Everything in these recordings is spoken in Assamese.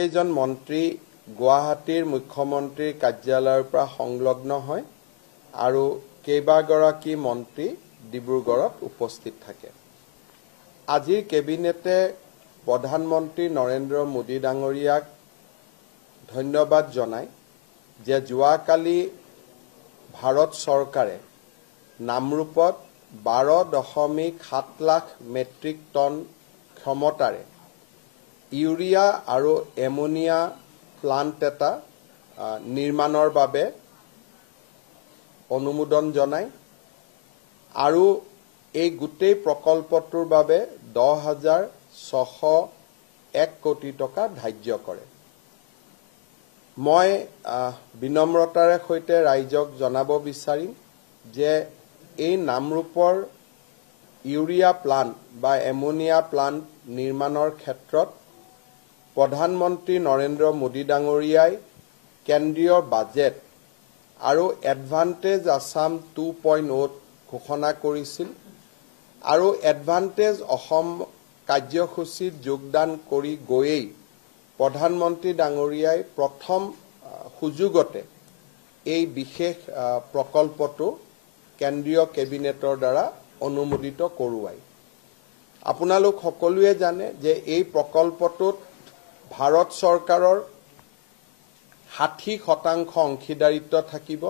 কেইজন মন্ত্ৰী গুৱাহাটীৰ মুখ্যমন্ত্ৰীৰ কাৰ্যালয়ৰ পৰা সংলগ্ন হয় আৰু কেইবাগৰাকী মন্ত্ৰী ডিব্ৰুগড়ত উপস্থিত থাকে। আজিৰ কেবিনেটে প্ৰধানমন্ত্ৰী নৰেন্দ্ৰ মোদী ডাঙৰীয়াক ধন্যবাদ জনায় যে যোৱাকালি ভাৰত চৰকাৰে নামৰূপত 12.7 লাখ মেট্ৰিক টন ক্ষমতাৰে ইউৰিয়া আৰু এমোনিয়া প্লান্ট এটা নিৰ্মাণৰ বাবে অনুমোদন জনায় আৰু এই গোটেই প্ৰকল্পটোৰ বাবে 10,601 কোটি টকা ধাৰ্য কৰে। মই বিনম্ৰতাৰে সৈতে ৰাইজক জনাব বিচাৰিম যে এই নামৰূপৰ ইউৰিয়া প্লান্ট বা এমোনিয়া প্লান্ট নিৰ্মাণৰ ক্ষেত্ৰত প্ৰধানমন্ত্ৰী নৰেন্দ্ৰ মোদী ডাঙৰীয়াই কেন্দ্ৰীয় বাজেট আৰু এডভান্টেজ আসাম 2.0 ঘোষণা কৰিছিল আৰু এডভান্টেজ অসম কাৰ্যসূচীত যোগদান কৰি গৈয়েই প্ৰধানমন্ত্ৰী ডাঙৰীয়াই প্ৰথম সুযোগতে এই বিশেষ প্ৰকল্পটো কেন্দ্ৰীয় কেবিনেটৰ দ্বাৰা অনুমোদিত কৰোৱায়। আপোনালোক সকলোৱে জানে যে এই প্ৰকল্পটোত ভাৰত চৰকাৰৰ 60% অংশীদাৰিত্ব থাকিব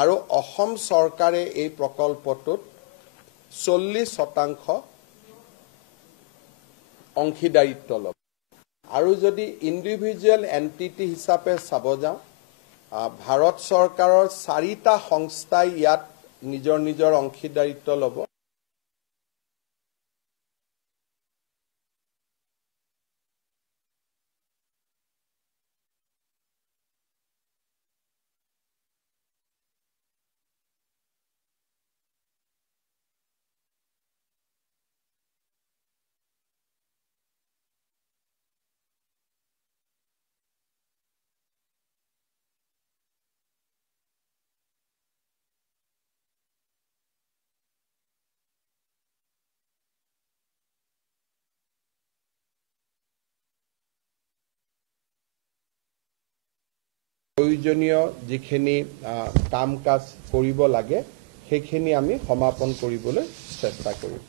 আৰু অসম চৰকাৰে এই প্ৰকল্পটোত 40% অংশীদাৰিত্ব ল'ব। আৰু যদি ইণ্ডিভিজুৱেল এণ্টিটি হিচাপে চাব যাওঁ, ভাৰত চৰকাৰৰ 4টা সংস্থাই ইয়াত নিজৰ নিজৰ অংশীদাৰিত্ব ল'ব। প্ৰয়োজনীয় যিখিনি কাম কাজ কৰিব লাগে সেইখিনি আমি সমাপন কৰিবলৈ চেষ্টা কৰিম।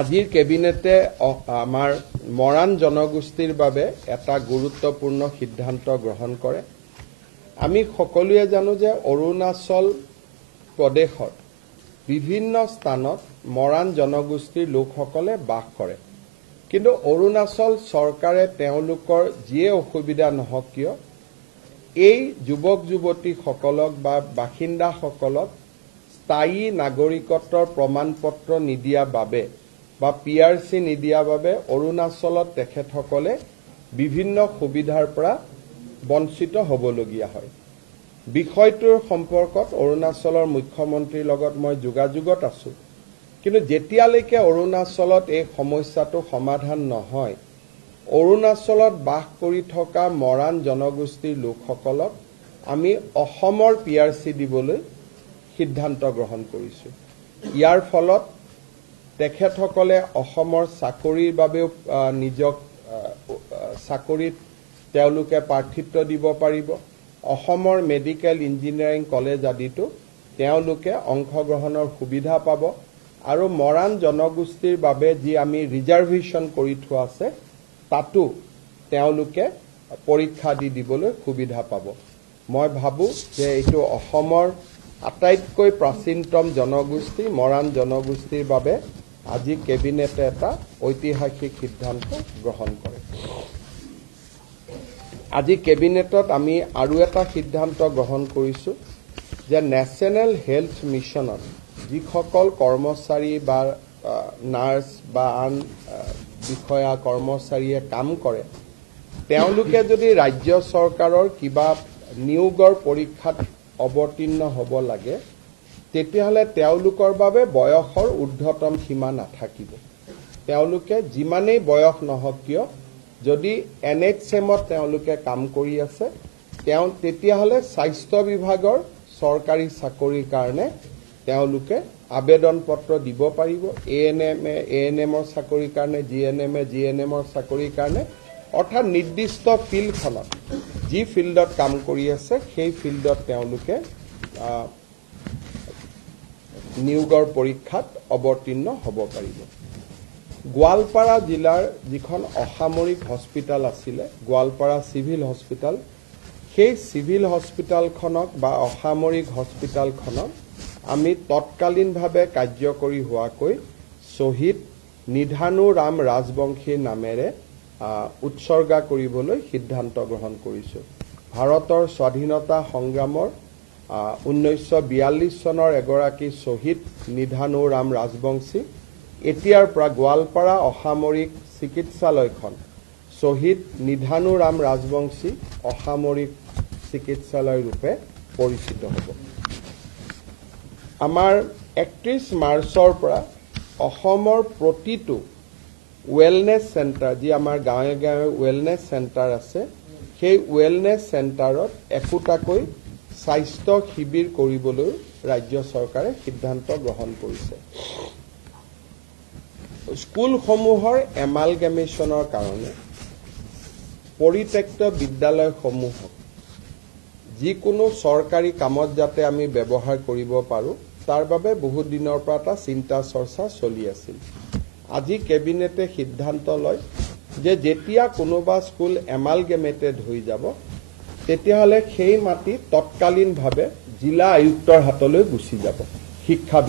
আজিৰ কেবিনেটে আমাৰ মৰাণ জনগোষ্ঠীৰ বাবে এটা গুৰুত্বপূৰ্ণ সিদ্ধান্ত গ্ৰহণ কৰে। আমি সকলোৱে জানো যে অৰুণাচল প্ৰদেশৰ বিভিন্ন স্থানত মৰাণ জনগোষ্ঠীৰ লোকসকলে বাস কৰে, কিন্তু অৰুণাচল চৰকাৰে তেওঁলোকৰ যিয়ে অসুবিধা নহওক কিয় এই যুৱক যুৱতীসকলক বা বাসিন্দাসকলক স্থায়ী নাগৰিকত্বৰ প্ৰমাণপত্ৰ নিদিয়া বাবে বা PRC নিদিয়া বাবে অৰুণাচলত তেখেতসকলে বিভিন্ন সুবিধাৰ পৰা বঞ্চিত হ'বলগীয়া হয়। বিষয়টোৰ সম্পৰ্কত অৰুণাচলৰ মুখ্যমন্ত্ৰীৰ লগত মই যোগাযোগত আছো, কিন্তু যেতিয়ালৈকে অৰুণাচলত এই সমস্যাটো সমাধান নহয়, অৰুণাচলত বাস কৰি থকা মৰাণ জনগোষ্ঠীৰ লোকসকলক আমি অসমৰ PRC দিবলৈ সিদ্ধান্ত গ্ৰহণ কৰিছো। ইয়াৰ ফলত তেখেতসকলে অসমৰ চাকৰিৰ বাবেও নিজক চাকৰিত তেওঁলোকে প্ৰাৰ্থিত্ব দিব পাৰিব। অসমৰ মেডিকেল ইঞ্জিনিয়াৰিং কলেজ আদিতো তেওঁলোকে অংশগ্ৰহণৰ সুবিধা পাব আৰু মৰাণ জনগোষ্ঠীৰ বাবে যি আমি ৰিজাৰ্ভেশ্যন কৰি থোৱা আছে তাতো তেওঁলোকে পৰীক্ষা দিবলৈ সুবিধা পাব। মই ভাবোঁ যে এইটো অসমৰ আটাইতকৈ প্ৰাচীনতম জনগোষ্ঠী মৰাণ জনগোষ্ঠীৰ বাবে আজি কেবিনেটে এটা ঐতিহাসিক সিদ্ধান্ত গ্ৰহণ কৰে। আজি কেবিনেটত আমি আৰু এটা সিদ্ধান্ত গ্ৰহণ কৰিছোঁ যে নেশ্যনেল হেল্থ মিছনত যিসকল কৰ্মচাৰী বা নাৰ্ছ বা আন বিষয়া কৰ্মচাৰীয়ে কাম কৰে, তেওঁলোকে যদি ৰাজ্য চৰকাৰৰ কিবা নিয়োগৰ পৰীক্ষাত অৱতীৰ্ণ হ'ব লাগে, তেতিয়াহ'লে তেওঁলোকৰ বাবে বয়সৰ ঊৰ্ধ্বতম সীমা নাথাকিব। তেওঁলোকে যিমানেই বয়স নহওক কিয় যদি NHMত তেওঁলোকে কাম কৰি আছে, তেতিয়াহ'লে স্বাস্থ্য বিভাগৰ চৰকাৰী চাকৰিৰ কাৰণে তেওঁলোকে আবেদন পত্ৰ দিব পাৰিব এএনএমৰ চাকৰিৰ কাৰণে জিএনএমৰ চাকৰিৰ কাৰণে অৰ্থাৎ নিৰ্দিষ্ট ফিল্ডখনত যি ফিল্ডত কাম কৰি আছে সেই ফিল্ডত তেওঁলোকে নিয়োগৰ পৰীক্ষাত অৱতীৰ্ণ হ'ব পাৰিব গোৱালপাৰা জিলাৰ যিখন অসামৰিক হস্পিটাল আছিলে গোৱালপাৰা সিভিল হস্পিটাল সেই সিভিল হস্পিটালখনক বা অসামৰিক হস্পিটালখনক আমি তৎকালীনভাৱে কাৰ্যকৰী হোৱাকৈ শ্বহীদ নিধানু ৰাম ৰাজবংশীৰ নামেৰে উৎসৰ্গা কৰিবলৈ সিদ্ধান্ত গ্ৰহণ কৰিছো ভাৰতৰ স্বাধীনতা সংগ্ৰামৰ 1942 চনৰ এগৰাকী শ্বহীদ নিধানু ৰাম ৰাজবংশী এতিয়াৰ পৰা গোৱালপাৰা অসামৰিক চিকিৎসালয়খন শ্বহীদ নিধানু ৰাম ৰাজবংশী অসামৰিক চিকিৎসালয় ৰূপে পৰিচিত হ'ব আমাৰ 31 মাৰ্চৰ পৰা অসমৰ প্ৰতিটো ৱেলনেছ চেণ্টাৰ যি আমাৰ গাঁৱে গাঁৱে ৱেলনেছ চেণ্টাৰ আছে সেই ৱেলনেছ চেণ্টাৰত একোটাকৈ স্বাস্থ্য শিবিৰ কৰিবলৈ ৰাজ্য চৰকাৰে সিদ্ধান্ত গ্ৰহণ কৰিছে স্কুলসমূহৰ এমালগেমেশ্যনৰ কাৰণে পৰিত্যক্ত বিদ্যালয়সমূহক যিকোনো চৰকাৰী কামত যাতে আমি ব্যৱহাৰ কৰিব পাৰোঁ তাৰ বাবে বহু দিনৰ পৰা এটা চিন্তা চৰ্চা চলি আছিল আজি কেবিনেটে সিদ্ধান্ত লয় যে যেতিয়া কোনোবা স্কুল এমালগেমেটেড হৈ যাব তেতিয়াহ'লে সেই মাটি তৎকালীনভাৱে জিলা আয়ুক্তৰ হাতলৈ গুচি যাব শিক্ষা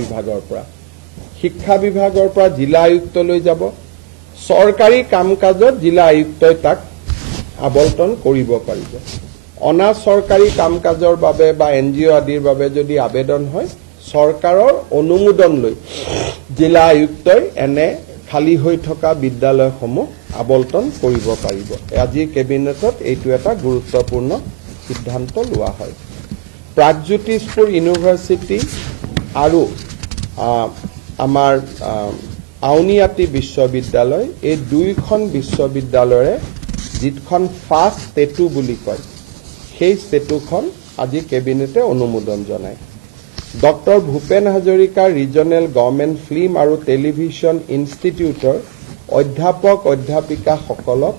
বিভাগৰ পৰা জিলা আয়ুক্তলৈ যাব চৰকাৰী কাম-কাজত জিলা আয়ুক্তই তাক আবণ্টন কৰিব পাৰিব অনা চৰকাৰী কাম-কাজৰ বাবে বা এনজিঅ' আদিৰ বাবে যদি আবেদন হয় চৰকাৰৰ অনুমোদন লৈ জিলা আয়ুক্তই এনে খালী হৈ থকা বিদ্যালয়সমূহ আবণ্টন কৰিব পাৰিব আজি কেবিনেটত এইটো এটা গুৰুত্বপূৰ্ণ সিদ্ধান্ত লোৱা হয় প্ৰাগজ্যোতিষপুৰ ইউনিভাৰ্চিটি আৰু আমাৰ আউনীআটী বিশ্ববিদ্যালয় এই দুইখন বিশ্ববিদ্যালয়ৰে যিখন ফাৰ্ষ্ট ষ্টেটু বুলি কয় সেই ষ্টেটুখন আজি কেবিনেটে অনুমোদন জনায় doctor Bhupen Hazarika regional government film আৰু টেলিভিছন ইনষ্টিটিউটৰ অধ্যাপিকাসকলক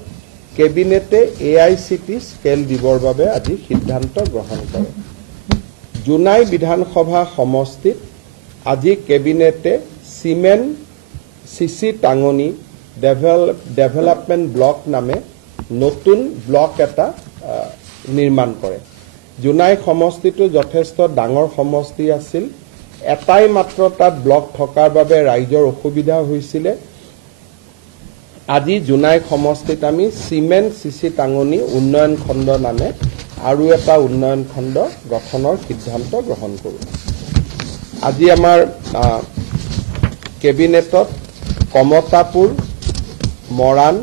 কেবিনেটে AICT স্কেল দিবৰ বাবে আজি সিদ্ধান্ত গ্ৰহণ কৰে জোনাই বিধানসভা সমষ্টিত আজি কেবিনেটে চিমেণ্ট চিচি টাঙনি ডেভেলপমেণ্ট ব্লক নামে নতুন ব্লক এটা নিৰ্মাণ কৰে জোনাই সমষ্টিটো যথেষ্ট ডাঙৰ সমষ্টি আছিল এটাই মাত্ৰ তাত ব্লক থকাৰ বাবে ৰাইজৰ অসুবিধা হৈছিল আজি জোনাই সমষ্টিত আমি চিমেণ্ট চিচি টাঙনি উন্নয়ন খণ্ড নামে আৰু এটা উন্নয়ন খণ্ড গঠনৰ সিদ্ধান্ত গ্ৰহণ কৰোঁ আজি আমাৰ কেবিনেটত কমতাপুৰ মৰাণ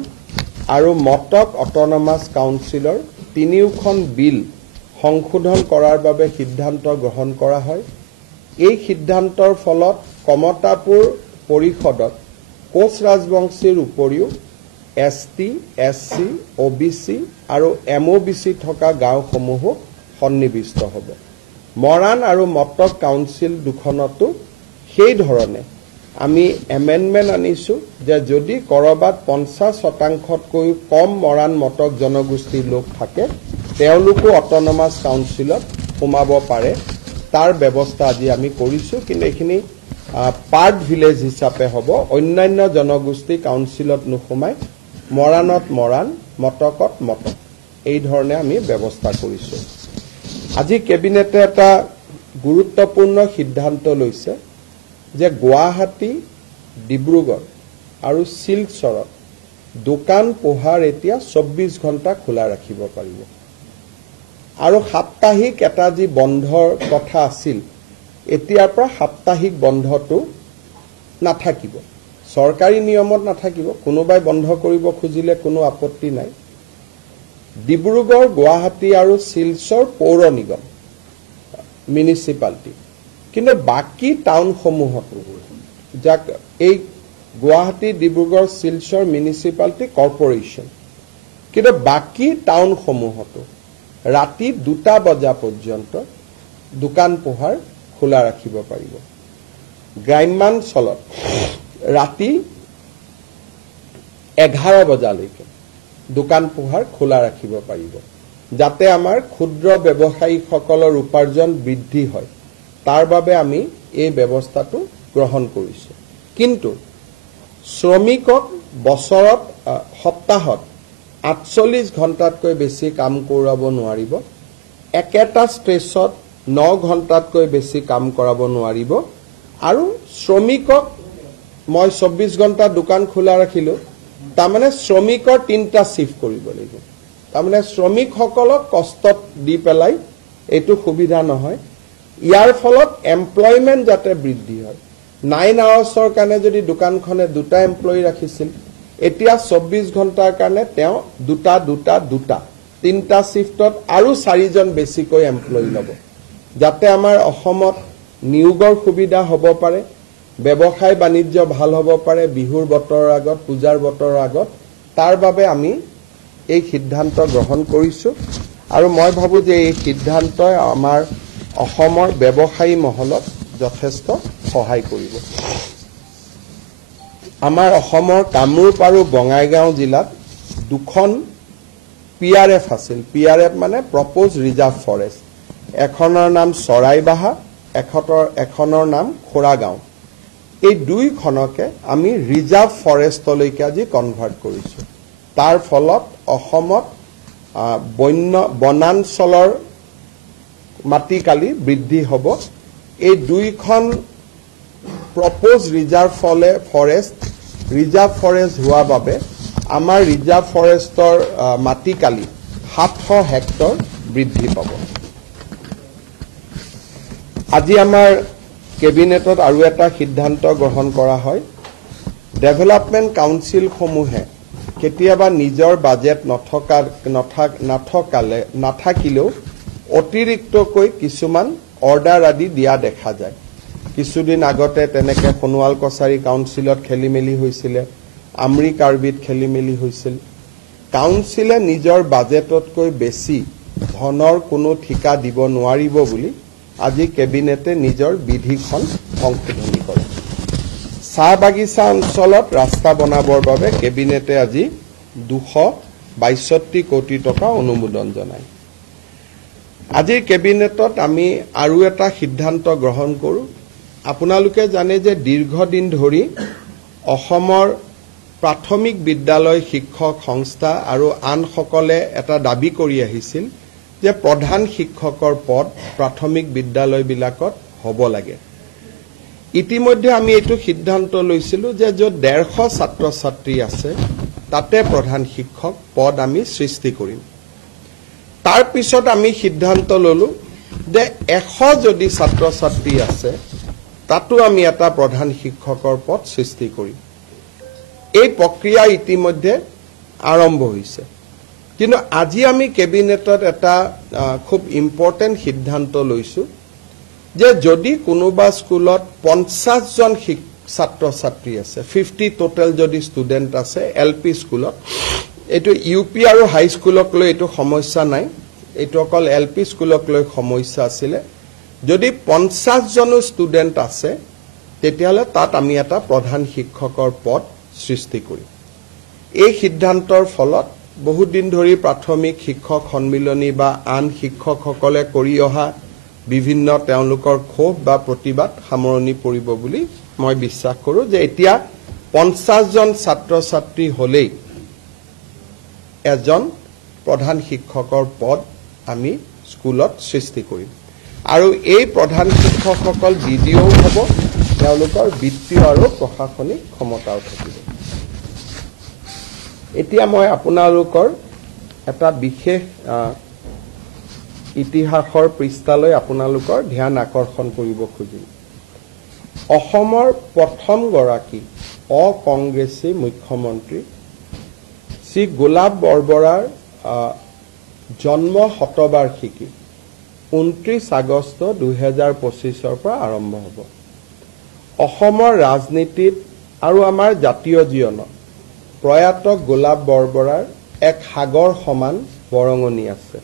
আৰু মটক অট'নমাছ কাউন্সিলৰ তিনিওখন বিল সংশোধন কৰাৰ বাবে সিদ্ধান্ত গ্ৰহণ কৰা হয় এই সিদ্ধান্তৰ ফলত কমতাপুৰ পৰিষদত কোচ ৰাজবংশীৰ উপৰিও ST SC OBC আৰু MOBC থকা গাঁওসমূহো সন্নিৱিষ্ট হ'ব মৰাণ আৰু মটক কাউন্সিল দুখনতো সেই ধৰণে আমি এমেণ্ডমেণ্ট আনিছো যে যদি কৰবাত 50%তকৈ কম মৰাণ মটক জনগোষ্ঠীৰ লোক থাকে তেওঁলোকো অট'নমাছ কাউন্সিলত সোমাব পাৰে তাৰ ব্যৱস্থা আজি আমি কৰিছো কিন্তু এইখিনি পাৰ্ট ভিলেজ হিচাপে হ'ব অন্যান্য জনগোষ্ঠী কাউন্সিলত নোসোমাই মৰাণত মৰাণ মটকত মটক এই ধৰণে আমি ব্যৱস্থা কৰিছো আজি কেবিনেটে এটা গুৰুত্বপূৰ্ণ সিদ্ধান্ত লৈছে যে গুৱাহাটী ডিব্ৰুগড় আৰু শিলচৰত দোকান পোহাৰ এতিয়া 24 ঘণ্টা খোলা ৰাখিব পাৰিব আৰু সাপ্তাহিক এটা যি বন্ধৰ কথা আছিল এতিয়াৰ পৰা সাপ্তাহিক বন্ধটো নাথাকিব চৰকাৰী নিয়মত নাথাকিব কোনোবাই বন্ধ কৰিব খুজিলে কোনো আপত্তি নাই ডিব্ৰুগড় গুৱাহাটী আৰু শিলচৰ পৌৰ নিগম মিউনিচিপালিটি কিন্তু বাকি টাউনসমূহত যাক এই গুৱাহাটী ডিব্ৰুগড় শিলচৰ মিউনিচিপালিটি কৰ্পোৰেশ্যন কিন্তু বাকি টাউনসমূহতো ৰাতি 2টা বজা পৰ্যন্ত দোকান পোহাৰ খোলা ৰাখিব পাৰিব গ্ৰাম্যাঞ্চলত ৰাতি 11 বজালৈকে দোকান পোহাৰ খোলা ৰাখিব পাৰিব, যাতে আমাৰ ক্ষুদ্ৰ ব্যৱসায়ীসকলৰ উপাৰ্জন বৃদ্ধি হয়। তাৰ বাবে আমি এই ব্যৱস্থাটো গ্ৰহণ কৰিছোঁ। কিন্তু শ্ৰমিকক বছৰত সপ্তাহত 48 ঘণ্টাতকৈ বেছি কাম কৰাব নোৱাৰিব, একেটা ষ্ট্ৰেচত 9 ঘণ্টাতকৈ বেছি কাম কৰাব নোৱাৰিব। আৰু শ্ৰমিকক মই 24 ঘণ্টা দোকান খোলা ৰাখিলোঁ, তাৰমানে শ্ৰমিকৰ 3টা শিফ্ট কৰিব লাগিব। তাৰমানে শ্ৰমিকসকলক কষ্টত দি পেলাই এইটো সুবিধা নহয়। ইয়াৰ ফলত এমপ্লয়মেণ্ট যাতে বৃদ্ধি হয়। 9 আৱাৰ্ছৰ কাৰণে যদি দোকানখনে 2টা এমপ্লয়ী ৰাখিছিল, এতিয়া 24 ঘণ্টাৰ কাৰণে তেওঁ 2টা 3টা শিফ্টত আৰু 4জন বেছিকৈ এমপ্লয়ী ল'ব, যাতে আমাৰ অসমত নিয়োগৰ সুবিধা হ'ব পাৰে, ব্যৱসায় বাণিজ্য ভাল হ'ব পাৰে বিহুৰ বতৰৰ আগত, পূজাৰ বতৰৰ আগত। তাৰ বাবে আমি এই সিদ্ধান্ত গ্ৰহণ কৰিছোঁ আৰু মই ভাবোঁ যে এই সিদ্ধান্তই আমাৰ অসমৰ ব্যৱসায়ী মহলক যথেষ্ট সহায় কৰিব। আমাৰ অসমৰ কামৰূপ আৰু বঙাইগাঁও জিলাত 2খন PRF আছিল। PRF মানে প্ৰপ'জ ৰিজাৰ্ভ ফৰেষ্ট। এখনৰ নাম চৰাইবাহা, এখনৰ নাম খোৰাগাঁও। এই 2খনকে আমি ৰিজাৰ্ভ ফৰেষ্টলৈকে আজি কনভাৰ্ট কৰিছোঁ। তাৰ ফলত অসমত বনাঞ্চলৰ মাটিকালি বৃদ্ধি হ'ব। এই 2খন প্ৰপ'জ ৰিজাৰ্ভ ফৰেষ্ট হোৱাৰ বাবে আমাৰ ৰিজাৰ্ভ ফৰেষ্টৰ মাটিকালি 700 হেক্টৰ বৃদ্ধি পাব। আজি আমাৰ কেবিনেটত আৰু এটা সিদ্ধান্ত গ্ৰহণ কৰা হয়। ডেভেলপমেণ্ট কাউন্সিলসমূহে কেতিয়াবা নিজৰ বাজেট নাথাকিলেও অতিৰিক্তকৈ কিছুমান অৰ্ডাৰ আদি দিয়া দেখা যায়। কিছুদিন আগতে তেনেকৈ সোণোৱাল কছাৰী কাউন্সিলত খেলি মেলি হৈছিলে, আমৰি কাৰ্বিত খেলি মেলি হৈছিল। কাউন্সিলে নিজৰ বাজেটতকৈ বেছি ধনৰ কোনো ঠিকা দিব নোৱাৰিব বুলি আজি কেবিনেটে নিজৰ বিধিখন সংশোধনী কৰে। চাহ বাগিচা অঞ্চলত ৰাস্তা বনাবৰ বাবে কেবিনেটে আজি 262 কোটি টকা অনুমোদন জনায়। আজিৰ কেবিনেটত আমি আৰু এটা সিদ্ধান্ত গ্ৰহণ কৰোঁ। আপোনালোকে জানে যে দীৰ্ঘদিন ধৰি অসমৰ প্ৰাথমিক বিদ্যালয় শিক্ষক সংস্থা আৰু আনসকলে এটা দাবী কৰি আহিছিল যে প্ৰধান শিক্ষকৰ পদ প্ৰাথমিক বিদ্যালয়বিলাকত হ'ব লাগে। ইতিমধ্যে আমি এইটো সিদ্ধান্ত লৈছিলোঁ যে য'ত 150 ছাত্ৰ ছাত্ৰী আছে তাতে প্ৰধান শিক্ষক পদ আমি সৃষ্টি কৰিম। তাৰ পিছত আমি সিদ্ধান্ত ল'লোঁ যে 100 যদি ছাত্ৰ ছাত্ৰী আছে তাতো আমি এটা প্ৰধান শিক্ষকৰ পদ সৃষ্টি কৰিম। এই প্ৰক্ৰিয়া ইতিমধ্যে আৰম্ভ হৈছে। কিন্তু আজি আমি কেবিনেটত এটা খুব ইম্পৰ্টেণ্ট সিদ্ধান্ত লৈছোঁ যে যদি কোনোবা স্কুলত 50 জন ছাত্ৰ ছাত্ৰী আছে, 50 টোটেল যদি ষ্টুডেণ্ট আছে LP স্কুলত, এইটো UP আৰু হাইস্কুলক লৈ এইটো সমস্যা নাই, এইটো অকল LP স্কুলক লৈ সমস্যা আছিলে। যদি 50 জনো ষ্টুডেণ্ট আছে তেতিয়াহ'লে তাত আমি এটা প্ৰধান শিক্ষকৰ পদ সৃষ্টি কৰিম। এই সিদ্ধান্তৰ ফলত বহুত দিন ধৰি প্ৰাথমিক শিক্ষক সন্মিলনী বা আন শিক্ষকসকলে কৰি অহা বিভিন্ন তেওঁলোকৰ ক্ষোভ বা প্ৰতিবাদ সামৰণি পৰিব বুলি মই বিশ্বাস কৰোঁ যে এতিয়া 50 জন ছাত্ৰ ছাত্ৰী হ'লেই এজন প্ৰধান শিক্ষকৰ পদ আমি স্কুলত সৃষ্টি কৰিম। আৰু এই প্ৰধান শিক্ষকসকল DDO হ'ব, তেওঁলোকৰ বিত্তীয় আৰু প্ৰশাসনিক ক্ষমতাও থাকিব। এতিয়া মই আপোনালোকৰ এটা বিশেষ ইতিহাসৰ পৃষ্ঠালৈ আপোনালোকৰ ধ্যান আকৰ্ষণ কৰিব খুজিম। অসমৰ প্ৰথমগৰাকী অকংগ্ৰেছী মুখ্যমন্ত্ৰী শ্ৰী গোলাপ বৰবৰাৰ জন্ম শতবাৰ্ষিকী 29 আগষ্ট 2025 পৰা আৰম্ভ হ'ব। অসমৰ ৰাজনীতিত আৰু আমাৰ জাতীয় জীৱনত প্ৰয়াত গোলাপ বৰবৰাৰ এক সাগৰ সমান বৰঙণি আছে।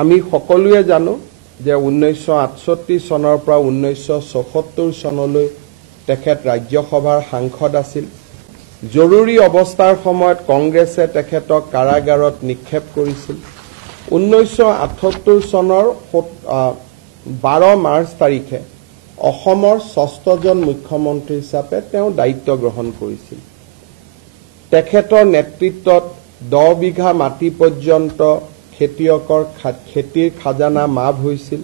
আমি সকলোৱে জানো যে 1968 চনৰ পৰা 1974 চনলৈ তেখেত ৰাজ্যসভাৰ সাংসদ আছিল। জৰুৰী অৱস্থাৰ সময়ত কংগ্ৰেছে তেখেতক কাৰাগাৰত নিক্ষেপ কৰিছিল। 1978 চনৰ 12 মাৰ্চ তাৰিখে অসমৰ 6জন মুখ্যমন্ত্ৰী হিচাপে তেওঁ দায়িত্ব গ্ৰহণ কৰিছিল। তেখেতৰ নেতৃত্বত 10 বিঘা মাটি পৰ্যন্ত খেতিয়কৰ খেতিৰ খাজানা মাফ হৈছিল।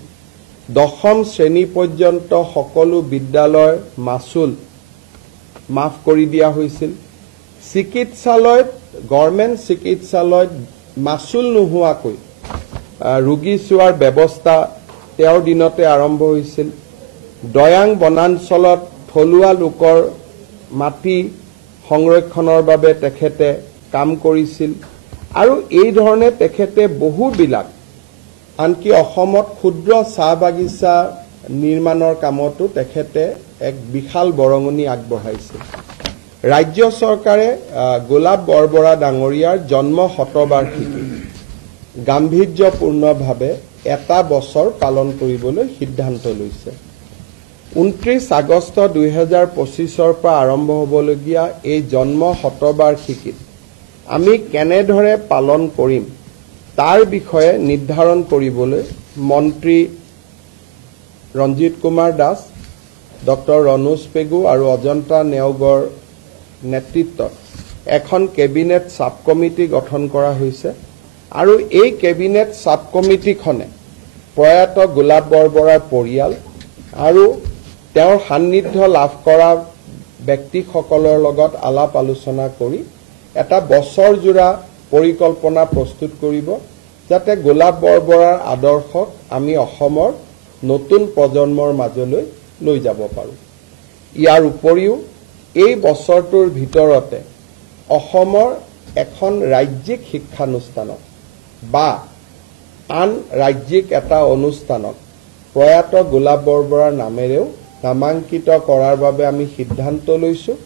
10ম শ্ৰেণী পৰ্যন্ত সকলো বিদ্যালয়ৰ মাচুল মাফ কৰি দিয়া হৈছিল। চিকিৎসালয়ত গভৰ্ণমেণ্ট চিকিৎসালয়ত মাচুল নোহোৱাকৈ ৰোগী চোৱাৰ ব্যৱস্থা তেওঁৰ দিনতে আৰম্ভ হৈছিল। দয়াং বনাঞ্চলত থলুৱা লোকৰ মাটি সংৰক্ষণৰ বাবে তেখেতে কাম কৰিছিল আৰু এই ধৰণে তেখেতে বহুবিলাক আনকি অসমত ক্ষুদ্ৰ চাহ বাগিচা নিৰ্মাণৰ কামতো তেখেতে এক বিশাল বৰঙণি আগবঢ়াইছিল। ৰাজ্য চৰকাৰে গোলাপ বৰবৰা ডাঙৰীয়াৰ জন্ম শতবাৰ্ষিকী গাম্ভীৰ্যপূৰ্ণভাৱে এটা বছৰ পালন কৰিবলৈ সিদ্ধান্ত লৈছে। 29 আগষ্ট 2025 পৰা আৰম্ভ হ'বলগীয়া এই জন্ম শতবাৰ্ষিকীত আমি কেনেদৰে পালন কৰিম তাৰ বিষয়ে নিৰ্ধাৰণ কৰিবলৈ মন্ত্ৰী ৰঞ্জিত কুমাৰ দাস, ডক্টৰ ৰণোজ পেগু আৰু অজন্তা নেওগৰ নেতৃত্বত এখন কেবিনেট সাব কমিটি গঠন কৰা হৈছে আৰু এই কেবিনেট সাব কমিটিখনে প্ৰয়াত গোলাপ বৰবৰাৰ পৰিয়াল আৰু তেওঁৰ সান্নিধ্য লাভ কৰা ব্যক্তিসকলৰ লগত আলাপ আলোচনা কৰি এটা বছৰজোৰা পৰিকল্পনা প্ৰস্তুত কৰিব যাতে গোলাপ বৰবৰাৰ আদৰ্শক আমি অসমৰ নতুন প্ৰজন্মৰ মাজলৈ লৈ যাব পাৰোঁ। ইয়াৰ উপৰিও এই বছৰটোৰ ভিতৰতে অসমৰ এখন ৰাজ্যিক শিক্ষানুষ্ঠানক বা আন ৰাজ্যিক এটা অনুষ্ঠানক প্ৰয়াত গোলাপ বৰবৰাৰ নামেৰেও নামাঙ্কিত কৰাৰ বাবে আমি সিদ্ধান্ত লৈছোঁ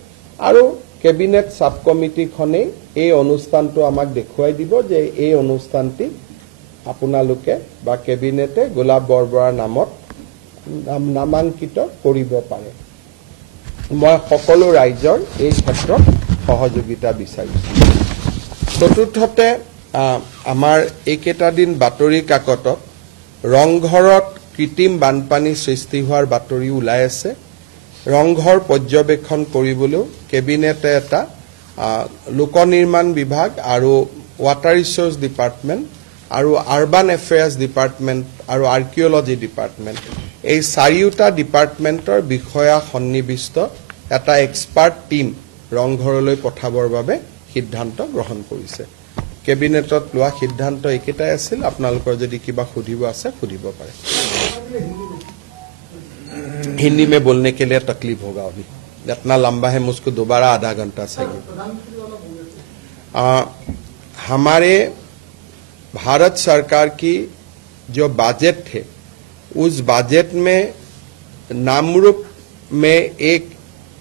আৰু কেবিনেট সাব কমিটিখনে এই অনুষ্ঠানটো আমাক দেখুৱাই দিব যে এই অনুষ্ঠানটি আপোনালোকে বা কেবিনেটে গোলাপ বৰবৰাৰ নামত নামাঙ্কিত কৰিব পাৰে। মই সকলো ৰাইজৰ এই ক্ষেত্ৰত সহযোগিতা বিচাৰিছোঁ। চতুৰ্থতে আমাৰ এইকেইটা দিন বাতৰি কাকতত ৰংঘৰত কৃত্ৰিম বানপানী সৃষ্টি হোৱাৰ বাতৰি ওলাই আছে। ৰংঘৰ পৰ্যবেক্ষণ কৰিবলৈও কেবিনেটে এটা লোক নিৰ্মাণ বিভাগ আৰু ৱাটাৰ ৰিচোৰ্চ ডিপাৰ্টমেণ্ট আৰু আৰ্বান এফেয়াৰ্ছ ডিপাৰ্টমেণ্ট আৰু আৰ্কিঅলজি ডিপাৰ্টমেণ্ট এই চাৰিওটা ডিপাৰ্টমেণ্টৰ বিষয়া সন্নিবিষ্ট এটা এক্সপাৰ্ট টিম ৰংঘৰলৈ পঠাবৰ বাবে সিদ্ধান্ত গ্ৰহণ কৰিছে। কেবিনেটত লোৱা সিদ্ধান্ত একেটাই আছিল। আপোনালোকৰ যদি কিবা সুধিব আছে সুধিব পাৰে। हिंदी में बोलने के लिए तकलीफ होगा, अभी इतना लंबा है, मुझको दोबारा आधा घंटा चाहिए। हमारे भारत सरकार की जो बजट थे उस बजट में नामरूप में एक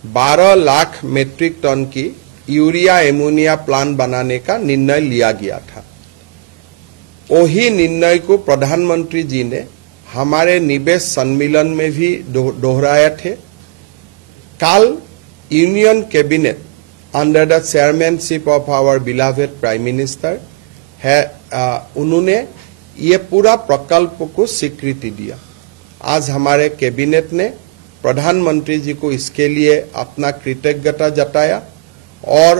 12 लाख मेट्रिक टन की यूरिया एमोनिया प्लांट बनाने का निर्णय लिया गया था। वही निर्णय को प्रधानमंत्री जी ने हमारे निवेश सम्मेलन में भी दोहराए थे। कल union cabinet under the chairmanship of our beloved prime minister है, उन्होंने ये पूरा प्रकल्प को स्वीकृति दिया। आज हमारे कैबिनेट ने प्रधानमंत्री जी को इसके लिए अपना कृतज्ञता जताया और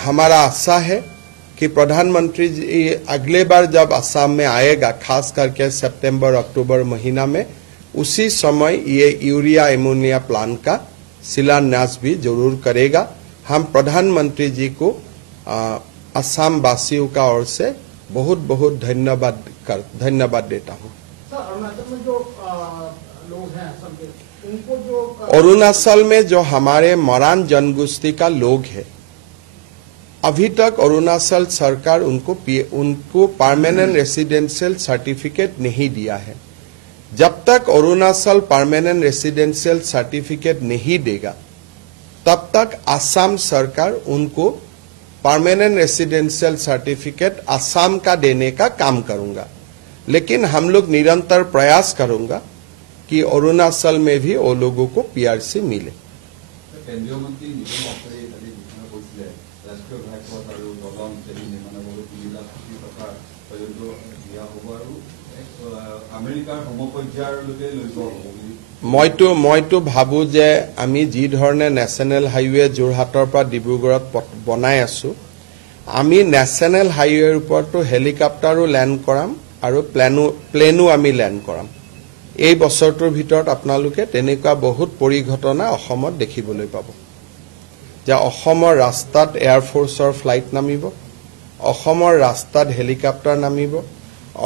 हमारा आशा है कि प्रधानमंत्री जी अगले बार जब असम में आएगा, खास करके सितंबर अक्टूबर महीना में, उसी समय ये यूरिया एमोनिया प्लांट का शिलान्यास भी जरूर करेगा। हम प्रधानमंत्री जी को असम वासियों का ओर से बहुत बहुत धन्यवाद देता हूँ। अरुणाचल में जो हमारे मरान जनगोष्ठी का लोग है, अभी तक अरुणाचल सरकार उनको परमानेंट रेसिडेंशियल सर्टिफिकेट नहीं दिया है। जब तक अरुणाचल परमानेंट रेसिडेंशियल सर्टिफिकेट नहीं देगा तब तक असम सरकार उनको परमानेंट रेसिडेंशियल सर्टिफिकेट असम का देने का काम करूंगा। लेकिन हम लोग निरंतर प्रयास करूंगा कि अरुणाचल में भी वो लोगों को पीआरसी मिले। কেন্দ্ৰীয় মন্ত্ৰী নিতিন গাডকাৰী আজি ঘোষণা কৰিছিলে ৰাষ্ট্ৰীয় ঘাইপথ আৰু দলং ইত্যাদি নিৰ্মাণৰ বাবে 3 লাখ কোটি টকা পৰ্যন্ত দিয়া হ'ব আৰু আমেৰিকাৰ সমপৰ্যায়লৈকে লৈ যোৱা হ'ব বুলি মইতো ভাবো যে আমি যি ধৰণে নেশ্যনেল হাইৱে যোৰহাটৰ পৰা ডিব্ৰুগড়ত বনাই আছো আমি নেশ্যনেল হাইৱেৰ ওপৰতো হেলিকপ্টাৰো লেণ্ড কৰাম আৰু প্লেনো আমি লেণ্ড কৰাম এই বছৰটোৰ ভিতৰত আপোনালোকে তেনেকুৱা বহুত পৰিঘটনা অসমত দেখিবলৈ পাব যে অসমৰ ৰাস্তাত এয়াৰফোৰ্চৰ ফ্লাইট নামিব অসমৰ ৰাস্তাত হেলিকপ্টাৰ নামিব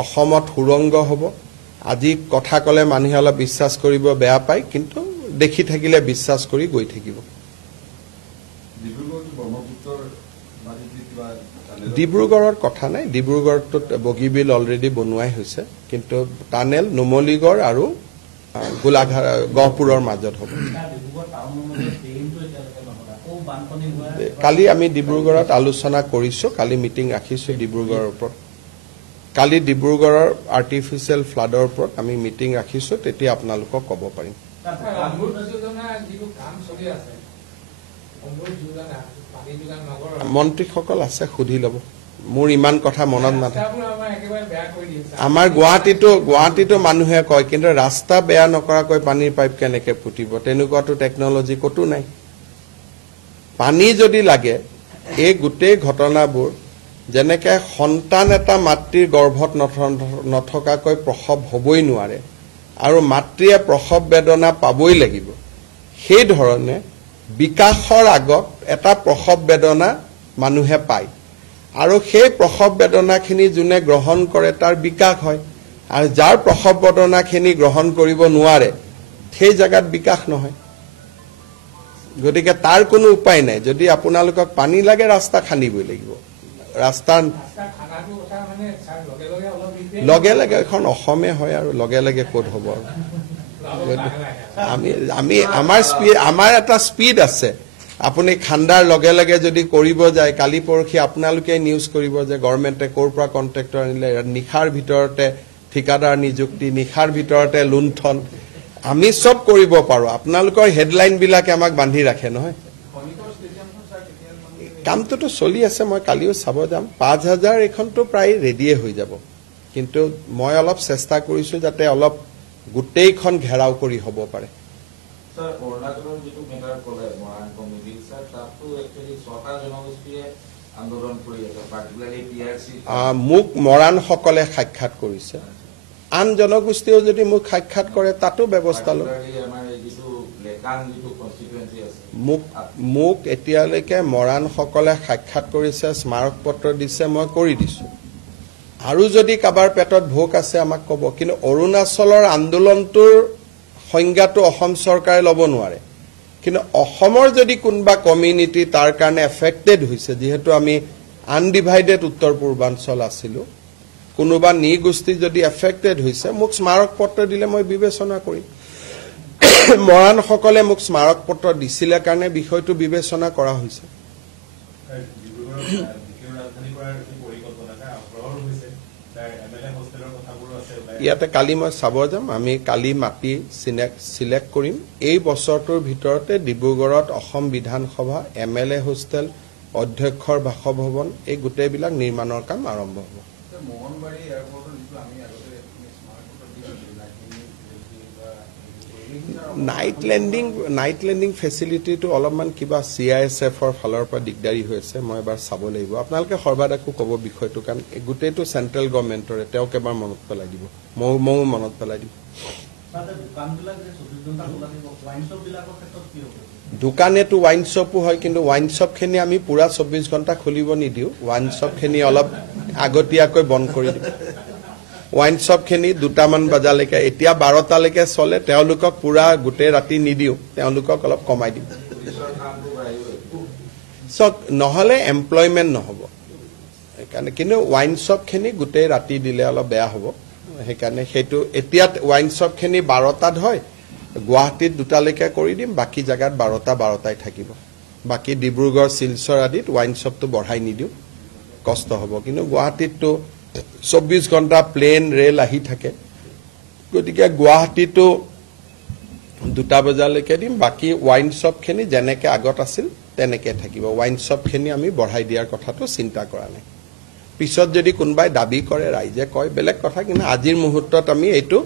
অসমত সুৰংগ হ'ব আজি কথা কলে মানুহে অলপ বিশ্বাস কৰিব বেয়া পায় কিন্তু দেখি থাকিলে বিশ্বাস কৰি গৈ থাকিব ডিব্ৰুগড়ৰ কথা নাই ডিব্ৰুগড়ত বগীবিল অলৰেডি বনোৱাই হৈছে কিন্তু টানেল নুমলীগড় আৰু গহপুৰৰ মাজত হ'ব কালি আমি ডিব্ৰুগড়ত আলোচনা কৰিছো কালি মিটিং ৰাখিছো ডিব্ৰুগড়ৰ ওপৰত কালি ডিব্ৰুগড়ৰ আৰ্টিফিচিয়েল ফ্লাডৰ ওপৰত আমি মিটিং ৰাখিছো তেতিয়া আপোনালোকক ক'ব পাৰিম মন্ত্ৰীসকল আছে সুধি ল'ব মোৰ ইমান কথা মনত নাথাকে আমাৰ গুৱাহাটীতো মানুহে কয় কিন্তু ৰাস্তা বেয়া নকৰাকৈ পানীৰ পাইপ কেনেকে ফুটিব তেনেকুৱাটো টেকনলজি কতো নাই পানী যদি লাগে এই গোটেই ঘটনাবোৰ যেনেকে সন্তান এটা মাতৃৰ গৰ্ভত নথকাকৈ প্ৰসৱ হ'বই নোৱাৰে আৰু মাতৃয়ে প্ৰসৱ বেদনা পাবই লাগিব সেই ধৰণে বিকাশৰ আগত এটা প্ৰসৱ বেদনা মানুহে পায় আৰু সেই প্ৰসৱ বেদনাখিনি যোনে গ্ৰহণ কৰে তাৰ বিকাশ হয় আৰু যাৰ প্ৰসৱ বেদনাখিনি গ্ৰহণ কৰিব নোৱাৰে সেই জায়গাত বিকাশ নহয় গতিকে তাৰ কোনো উপায় নাই যদি আপোনালোকক পানী লাগে ৰাস্তা খান্দিবই লাগিব ৰাস্তা লগে লগে এখন অসমে হয় আৰু লগে লগে ক'ত হ'ব আৰু আমি আমাৰ এটা স্পীড আছে আপুনি খান্দাৰ লগে লগে যদি কৰিব যায় কালি পৰখি আপোনালোকে নিউজ কৰিব যে গভৰ্ণমেণ্টে ক'ৰ পৰা কণ্ট্ৰেক্টৰ আনিলে নিশাৰ ভিতৰতে ঠিকাদাৰ নিযুক্তি নিশাৰ ভিতৰতে লুণ্ঠন আমি চব কৰিব পাৰো আপোনালোকৰ হেডলাইন বিলাকে আমাক বান্ধি ৰাখে নহয় কামটোতো চলি আছে মই কালিও চাব যাম 5000 এখনতো প্ৰায় ৰেডিয়ে হৈ যাব কিন্তু মই অলপ চেষ্টা কৰিছো যাতে অলপ গোটেইখন ঘেৰাও কৰি হ'ব পাৰে স্যাৰ অৰুণাচলৰ যেটো মেটাৰ কলে মহান কমিটি স্যাৰ তাতো একচুয়ালি ছটা জনগোষ্ঠীয়ে আন্দোলন কৰি আছে পাৰ্টিকুলাৰলি পিআৰসি মোক মৰাণ সকলে সাক্ষাৎ কৰিছে আন জনগোষ্ঠীও যদি মোক সাক্ষাৎ কৰে তাতো ব্যৱস্থা লয় আমাৰ যেটো লেকান যেটো কনস্টিটুৱেন্সি আছে মোক এতিয়ালৈকে মৰাণ সকলে সাক্ষাৎ কৰিছে স্মাৰক পত্ৰ দিছে মই কৰি দিছো আৰু যদি কাবাৰ পেটত ভোক আছে আমাক ক'ব কিন্তু অৰুণাচলৰ আন্দোলনটোৰ সংজ্ঞাটো অসম চৰকাৰে ল'ব নোৱাৰে কিন্তু অসমৰ যদি কোনবা কমিউনিটি তাৰ কাৰণে এফেক্টেড হৈছে যেহেতু আমি আনডিভাইডেড উত্তৰ পূৰ্বাঞ্চল আছিলো কোনোবা নিগোষ্ঠী যদি এফেক্টেড হৈছে মোক স্মাৰক পত্ৰ দিলে মই বিবেচনা কৰিম মৰাণ সকলে মোক স্মাৰক পত্ৰ দিছিলে কাৰণে বিষয়টো বিবেচনা কৰা হৈছে ইয়াতে কালি মই চাব যাম আমি কালি মাটি সিলেক্ট কৰিম এই বছৰটোৰ ভিতৰতে ডিব্ৰুগড়ত অসম বিধানসভা এমএলএ হোষ্টেল অধ্যক্ষৰ বাসভৱন এই গোটেইবিলাক নিৰ্মাণৰ কাম আৰম্ভ হ'ব নাইট লেণ্ডিং ফেচিলিটিটো অলপমান কিবা CISFৰ ফালৰ পৰা দিগদাৰি হৈছে মই এবাৰ চাব লাগিব আপোনালোকে সৰ্বাদাকো ক'ব বিষয়টো কাৰণ গোটেইটো চেন্ট্ৰেল গভৰ্ণমেণ্টৰে তেওঁক এবাৰ মনত পেলাই দিব ময়ো মনত পেলাই দিম দোকানেতো ৱাইন শ্বপো হয় কিন্তু ৱাইন শ্বপখিনি আমি পুৰা 24 ঘণ্টা খুলিব নিদিও ৱাইন শ্বপখিনি অলপ আগতীয়াকৈ বন্ধ কৰি দিম ৱাইন শ্বপখিনি 2টামান বজালৈকে এতিয়া 12টালৈকে চলে তেওঁলোকক পুৰা গোটেই ৰাতি নিদিও তেওঁলোকক অলপ কমাই দিম সক নহলে এমপ্লয়মেন্ট নহব সেইকাৰণে কিন্তু ৱাইন শ্বপখিনি গোটেই ৰাতি দিলে অলপ বেয়া হ'ব সেইকাৰণে সেইটো এতিয়া ৱাইন শ্বপখিনি 12টাত হয় গুৱাহাটীত 2টালৈকে কৰি দিম বাকি জায়গাত 12টাই থাকিব বাকি ডিব্ৰুগড় শিলচৰ আদিত ৱাইন শ্বপটো বঢ়াই নিদিও কষ্ট হ'ব কিন্তু গুৱাহাটীতটো 24 ঘণ্টা প্লেন ৰেল আহি থাকে গতিকে গুৱাহাটীটো 2টা বজালৈকে দিম বাকি ওয়াইন শপখিনি যেনেকৈ আগত আছিল তেনেকৈ থাকিব ওয়াইন শপখিনি আমি বঢ়াই দিয়াৰ কথাটো চিন্তা কৰা নাই পিছত যদি কোনোবাই দাবী কৰে ৰাইজে কয় বেলেগ কথা কিন্তু আজিৰ মুহূৰ্তত আমি এইটো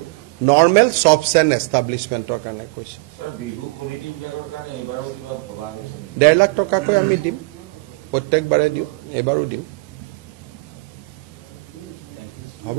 নৰ্মেল শপছ এণ্ড এষ্টাব্লিছমেণ্টৰ কাৰণে কৈছোঁ স্যাৰ বিহু কমিটিবিলাকৰ কাৰণে এইবাৰো কিবা ভবা হৈছে 1.5 লাখ টকাকৈ আমি দিম প্ৰত্যেকবাৰে দিওঁ এবাৰো দিম হ'ব